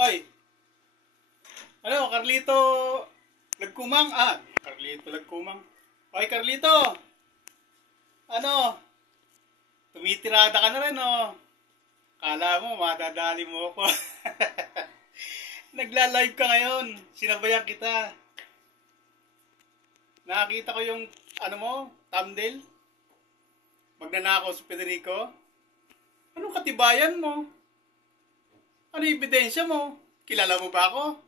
Oy, ano, Carlito Lagkumang? Carlito Lagkumang. Oy, Carlito, ano, tumitirada ka na rin, oh. Kala mo, madadali mo ako. Nagla-live ka ngayon. Sinabayan kita. Nakakita ko yung, ano mo, thumbnail. Magnanakaw si Federico. Anong katibayan mo? Ano ebidensya mo? Kilala mo ba ako?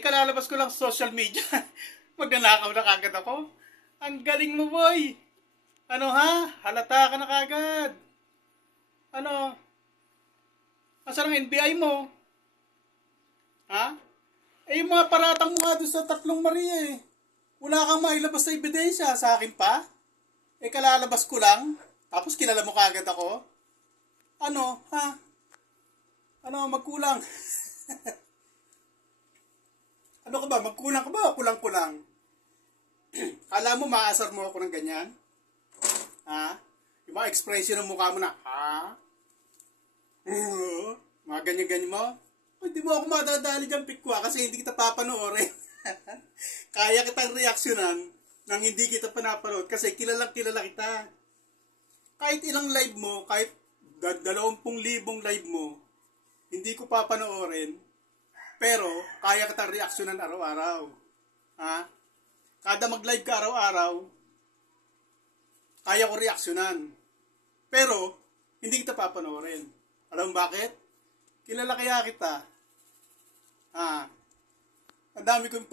Kalalabas ko lang sa social media. Magnanakaw na kagad ako. Ang galing mo, boy. Ano halata ka na kagad. Ano? Asan ang NBI mo? Yung mga paratang mo nga doon sa Tatlong Maria eh. Wala kang mailabas na ebidensya sa akin pa. Kalalabas ko lang. Tapos kilala mo kagad ako. Ano, Ano, magkulang. Ano ka ba? Magkulang ka ba o kulang-kulang? Kala mo maasar mo ako ng ganyan? Yung mga expression ng mukha mo na, mga ganyan-ganyan mo? Hindi mo ako madadali dyan, pikwa, kasi hindi kita papanoorin. Kaya kitang reaksyonan nang hindi kita panapanood kasi kilala kita. Kahit ilang live mo, kahit 20,000 live mo, hindi ko papanoorin, pero kaya kitang reaksyonan araw-araw. Kada mag-live ka araw-araw, kaya ko reaksyonan. Pero, hindi kita papanoorin. Alam mo bakit? Kilala kaya kita. Ang dami kong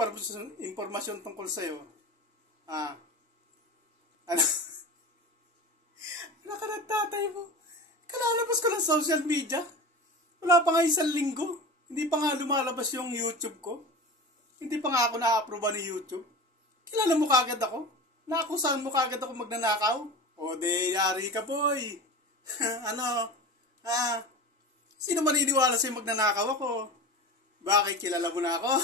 impormasyon tungkol sa'yo. Ano? Ano ka nagtatay mo? Kalalabas ko ng social media. Wala pa nga 1 linggo. Hindi pa nga lumalabas yung YouTube ko. Hindi pa nga ako na-approve ni YouTube. Kilala mo kagad ako? Naakusahan mo kagad ako magnanakaw? O de, yari ka boy. Ano? Sino maniniwala sa'yo magnanakaw ako? Bakit kilala mo na ako?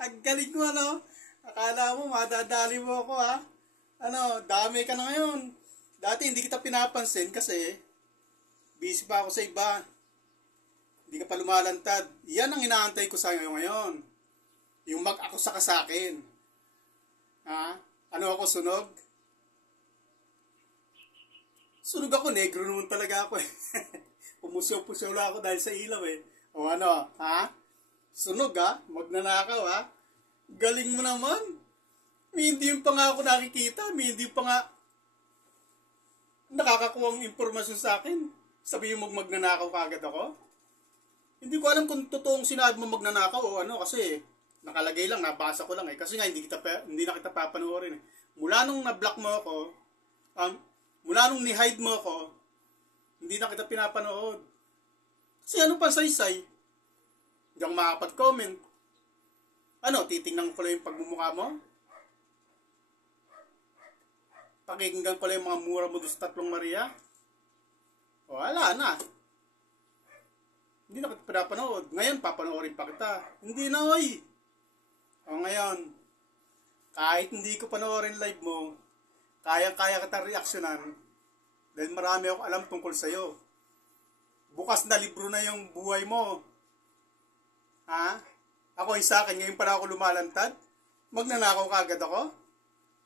Ang galing mo, ano? Akala mo, madadali mo ako, Ano, dami ka na ngayon. Dati hindi kita pinapansin kasi busy pa ako sa iba. Hindi ka pa lumalantad. Yan ang inaantay ko sa iyo ngayon. Yung mag-akusa ka sa akin. Ano ako, sunog? Sunog ako, negro naman talaga ako eh. Pumusyaw-pusyaw lang ako dahil sa ilaw eh. O ano, Sunog magnanakaw Galing mo naman. Hindi pa nga ako nakikita. Hindi pa nga nakakakuha ng impormasyon sa akin. Sabihin mo magnanakaw kagad ako? Hindi ko alam kung totoong sinabi mo magnanakaw o ano kasi nakalagay lang, nabasa ko lang eh. Kasi nga hindi na kita papanoorin eh. Mula nung na-block mo ako, mula nung ni-hide mo ako, hindi na kita pinapanood. Kasi ano pa saysay? Hindi ako makapag-comment. Ano, titingnan ko lang yung pagmumukha mo? Pakinggan ko lang yung mga mura mo doon sa Tatlong Maria? O, wala na. Hindi na kita pinapanood. Ngayon, papanoorin pa kita. Hindi na, oy. O ngayon, kahit hindi ko panoorin live mo, kaya kita reaksyonan dahil marami akong alam tungkol sa'yo. Bukas na libro na yung buhay mo. Ako sa akin, ngayon pala ako lumalantad. Magnanakaw kagad ako.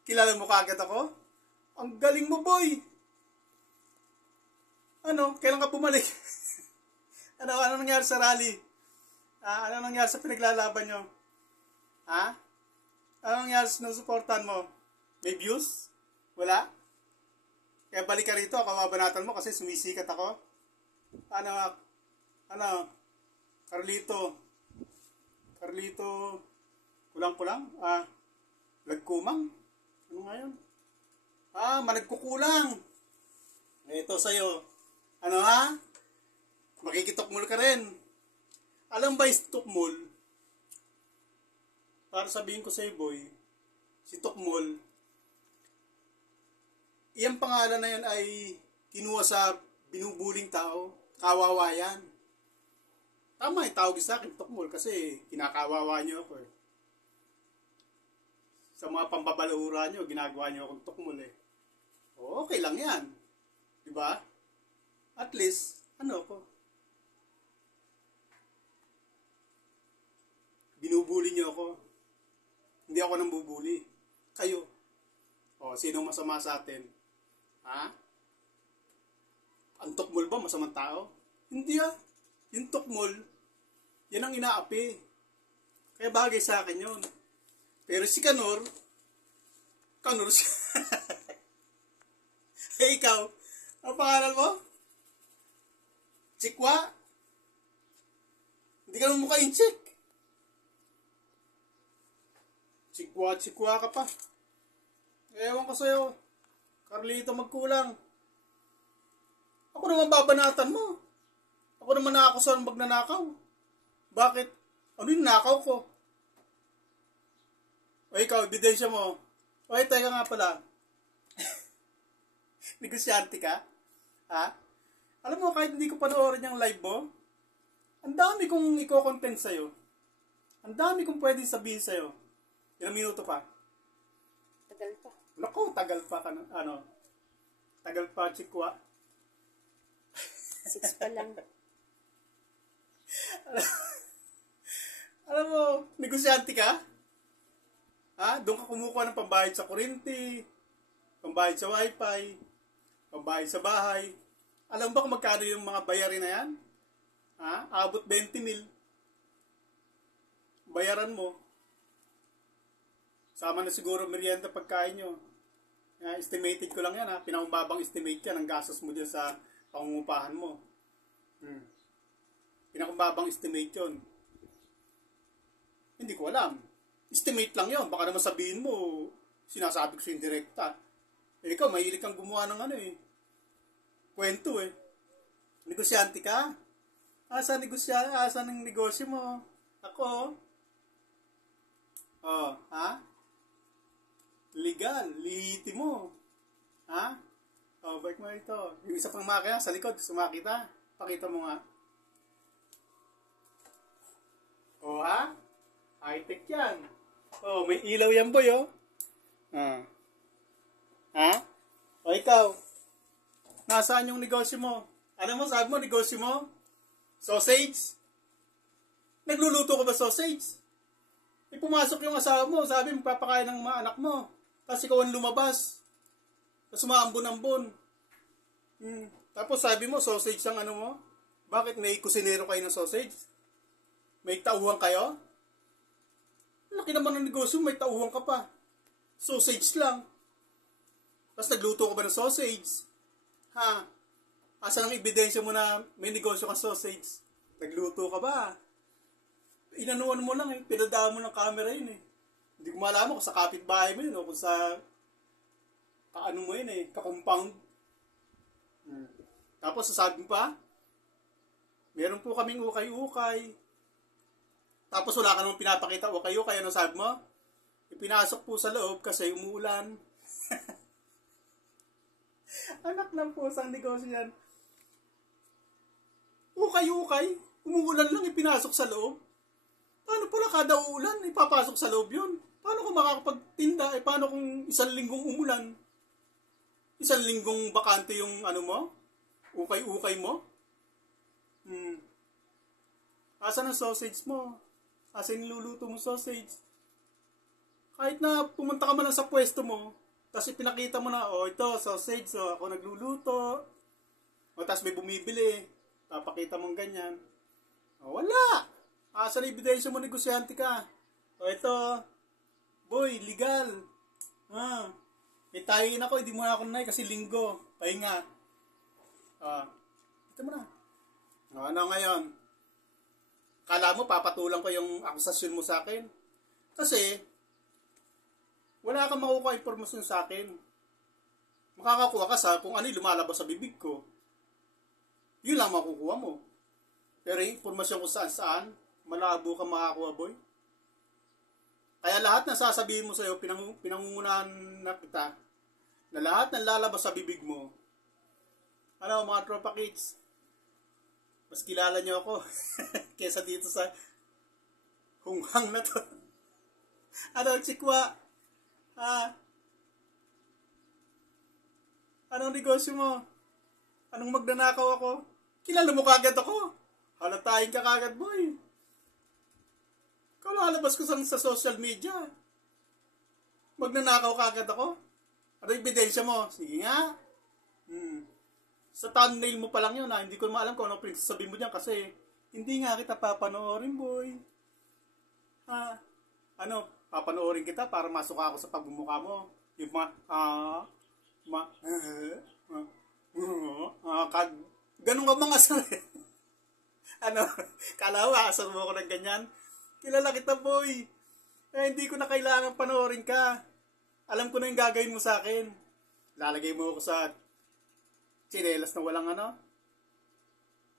Kilala mo kagad ako. Ang galing mo, boy. Ano, kailan ka bumalik? Ano nangyari sa rally? Ano nangyari sa pinaglalaban nyo? Ano nangyari sa sinusuportan mo? May views? Wala? Kaya balik ka rito, kawabanatan mo kasi sumisikat ako. Carlito, kulang-kulang? Lagkumang? Ano nga yun? Managkukulang. Ito sa'yo. Ano Makikitokmol ka rin. Alam ba yung Tokmol? Para sabihin ko sa'yo, boy, si Tokmol, iyang pangalan na yan ay kinuha sa binubuling tao. Kawawa yan. Tama yung tawag sa akin, Tokmol, kasi kinakawawa niyo ako eh. Sa mga pambabalahura niyo, ginagawa niyo akong Tokmol eh. Okay lang yan. Diba? At least, ano ko, Binubuli niyo ako. Hindi ako nang bubuli. Kayo. O, sino masama sa atin? Ha? Ang tukmol ba masamang tao? Hindi ah. Yung tukmol, yan ang inaapi. Kaya bagay sa akin yun. Pero si Kanor siya. Eh, ikaw, ang pangalan mo? Chikwa? Hindi ka naman mukha yung chick. Chikwa ka pa. Ewan ko sa'yo. Carlito magkulang. Ako naman babanatan mo. Ako naman nakakusahan magnanakaw. Bakit? Ano yung nakaw ko? O ikaw, ebidensya mo. O teka nga pala. Negosyante ka? Ha? Alam mo, kahit hindi ko panoorin yung live mo, ang dami kong i-content sa'yo. Ang dami kong pwedeng sabihin sa'yo. Ilang minuto pa? Tagal pa. Naku, tagal pa ka na. Ano? Tagal pa, Chikwa. 6 pa lang. Alam mo, negosyante ka? Ha? Doon ka kumukuha ng pambayad sa kuryente, pambayad sa wifi, pambayad sa bahay. Alam ba kung magkano yung mga bayarin na yan? Ha? Abot 20 mil. Bayaran mo. Sama na siguro merienda pagkain nyo. Estimated ko lang yan ha. Pinakababang estimate yan ang gastos mo dyan sa pangungupahan mo. Pinakababang estimate yun. Hindi ko alam. Estimate lang yun. Baka naman sabihin mo, sinasabi ko sa yung direkta. Eh, ikaw, mahilig kang gumawa ng kwento eh. Negosyante ka? Asa ng negosyo mo? Ako? Oh, ha? Legal, lihiti mo. Ha? Oh, bike mo ito. Yung isa pang makina sa likod, sumakita. Pakita mo nga. Oh, ha? High-tech yan. Oh, may ilaw yan, boy, oh. Ha? O, ikaw. Nasaan yung negosyo mo? Alam mo, sabi mo, negosyo mo? Sausage? Nagluluto ko ba sausage? Eh, pumasok yung asawa mo, sabi mo, papakain ng mga anak mo. Tapos ikaw ang lumabas. Tapos umaambon-ambon. Tapos sabi mo, sausage ang ano mo? Bakit may kusinero kayo ng sausage? May tauhan kayo? Laki naman ng negosyo, may tauhan ka pa. Sausage lang. Tapos nagluto ka ba ng sausage? Ha? Asa ng ebidensya mo na may negosyo kang sausage? Nagluto ka ba? Inanuan mo lang eh. Pinadaan mo ng camera yun eh. Hindi ko malaman kung sa kapitbahay mo yun o kung sa kaano mo yun eh. Ka-compound. Tapos sasabi pa, meron po kaming ukay-ukay. Tapos wala ka namang pinapakita ukay-ukay. Ano sabi mo? Ipinasok po sa loob kasi umuulan. Anak ng pusang negosyo yan. Ukay-ukay. Umuulan lang ipinasok sa loob. Paano pala kada uulan ipapasok sa loob yun? Paano kung makakapagtinda? Eh paano kung isang linggong umulan? Isang linggong bakante yung ano mo? Ukay-ukay mo? Asan ang sausage mo? Asan niluluto mo sausage? Kahit na pumunta ka man lang sa pwesto mo, tapos ipinakita mo na, ito, sausage, so ako nagluluto. O, tapos may bumibili. Papakita mong ganyan. Wala! Asa na ebidensya mo, negosyante ka. O, ito, boy, legal. May tayin ako, hindi mo na ako nanay kasi linggo. Pahinga. Ito mo na. Ano ngayon? Kala mo, papatulang ko yung akusasyon mo sa akin? Kasi, wala kang makukuha impormasyon sa akin. Makakakuha ka sa kung ano yung lumalabas sa bibig ko. Yun lang makukuha mo. Pero yung impormasyon kung saan-saan, malabo ka makakuha, boy. Kaya lahat na sasabihin mo sa'yo, pinangungunahan na kita, na lahat ng lalabas sa bibig mo, ano, mga tropa kids, mas kilala nyo ako kesa dito sa hunghang na to. Ano, Chikwa? Anong negosyo mo? Anong magnanakaw ako? Kilala mo kagad ako. Halatayin ka kagad, boy. Ikaw lalabas ko sa social media. Magnanakaw kagad ako. Ano ebidensya mo? Sige nga. Sa thumbnail mo pa lang yun, ha? Hindi ko maalam kung ano sabihin mo dyan kasi hindi nga kita papanoorin, boy. Ha? Ano? Papanoorin kita para masuka ako sa pagmumukha mo. Yung ganun ka mga asal. Ano? Kala mo, asal mo ako ng ganyan? Kilala kita, boy. Hindi ko na kailangan panoorin ka. Alam ko na yung gagawin mo sa akin. Lalagay mo ako sa tsinelas na walang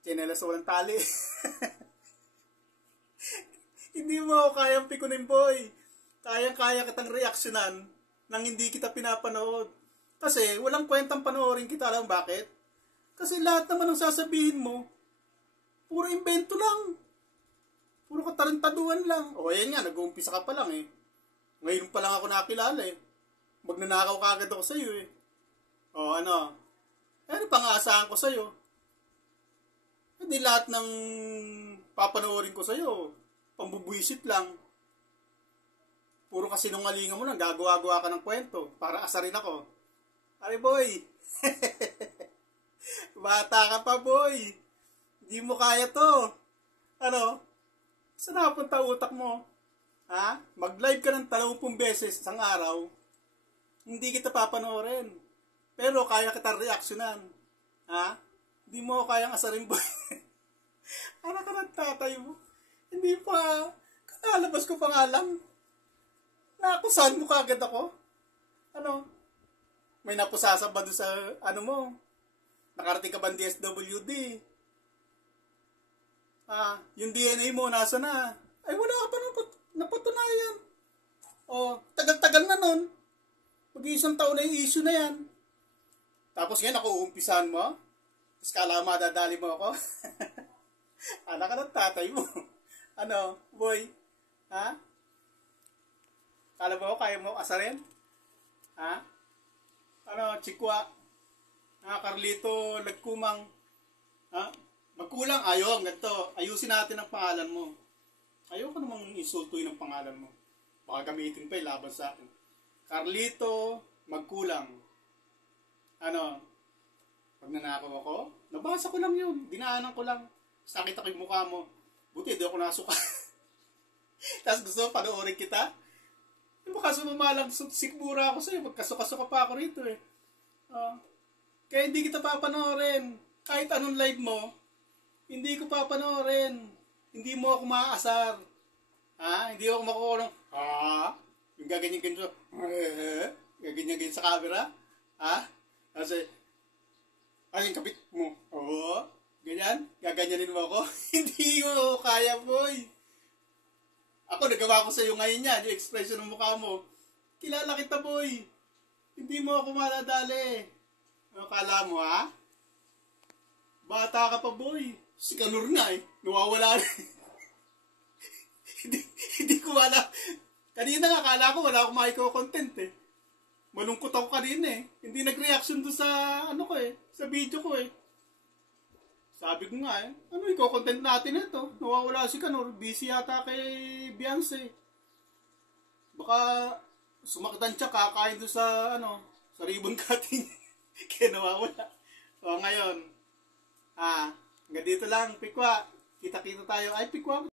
tsinelas na walang tali. Hindi mo ako kayang pikunin, boy. Kayang-kaya kitang reaksyonan nang hindi kita pinapanood. Kasi walang kwentang panoorin kita. Alam bakit? Kasi lahat naman ng sasabihin mo, puro invento lang. Puro katarantaduhan lang. O ayan nga, nag-uumpisa ka pa lang eh. Ngayon pa lang ako nakilala eh. Magnanakaw kagad ako sa'yo eh. O ano? Ano pang aasahan ko sa'yo? Hindi lahat ng papanoorin ko sa'yo, pambubwisit lang. Puro kasinungalingan mo lang, gagawa-gawa ka ng kwento para asarin ako. Ay boy! Bata ka pa, boy! Hindi mo kaya to. Ano? Saan napunta utak mo? Ha? Mag-live ka ng 30 beses isang araw, hindi kita papanoorin. Pero kaya kita reaksyonan. Ha? Hindi mo kayang asarin, boy. Anak ka ng tatay mo. Hindi pa. Kanalabas ko pa nga lang. Naakusahan mo kagad ako. Ano? May napusasa ba doon sa ano mo? Nakarating ka ba ng DSWD? Yung DNA mo, nasa na? Ay, wala ka pa napatunayan. O, tagal-tagal na nun. Mag-iisang taon na yung issue na yan. Tapos ngayon, ako uumpisahan mo? Tapos kala madadali mo ako? Anak ka ng tatay mo. Ano, boy? Ha? Kala mo, kaya mo asarin? Ha? Ano, Chikwa? Carlito, Lagkumang? Ha? Magkulang, ayaw, ganito. Ayusin natin ang pangalan mo. Ayaw ka namang insultuin ang pangalan mo. Baka gamitin pa laban sa akin. Carlito, Magkulang. Ano? Magnanakaw ako? Nabasa ko lang yun. Dinaanan ko lang. Sakit ako yung mukha mo. Buti, di ako nasuka. Tapos gusto mo panoorin kita? Baka sumalang sikmura ako sa'yo. Magkasuka-suka pa ako rito eh. Kaya hindi kita papanoorin. Kahit anong live mo, hindi ko papanoorin. Hindi mo ako maaasar. Ha? Hindi ako makukulong. Yung gaganyan-ganyan. Gaganyan-ganyan sa camera. Ha? Kasi, yung kapit mo. Oo. Ganyan? Gaganyanin mo ako? Hindi mo kaya, boy. Ako, nagawa ko sa'yo ngayon yan. Yung expression ng mukha mo. Kilala kita, boy. Hindi mo ako maladali. Akala mo, ha? Bata ka pa, boy. Si Kanur nga eh. Nawawala na. hindi ko wala. Kanina nga, akala ko wala akong makiko-content eh. Malungkot ako kanina eh. Hindi nag-reaction doon sa ano ko eh. Sa video ko eh. Sabi ko nga eh. Ano i-content natin ito? Nawawala si Kanur. Busy yata kay Beyonce. Baka sumakdan siya kakain doon sa ano. Sa ribbon cutting. Kaya nawawala. O ngayon. Hanggang dito lang, Pikwa. Kita-kita tayo. Ay, Pikwa.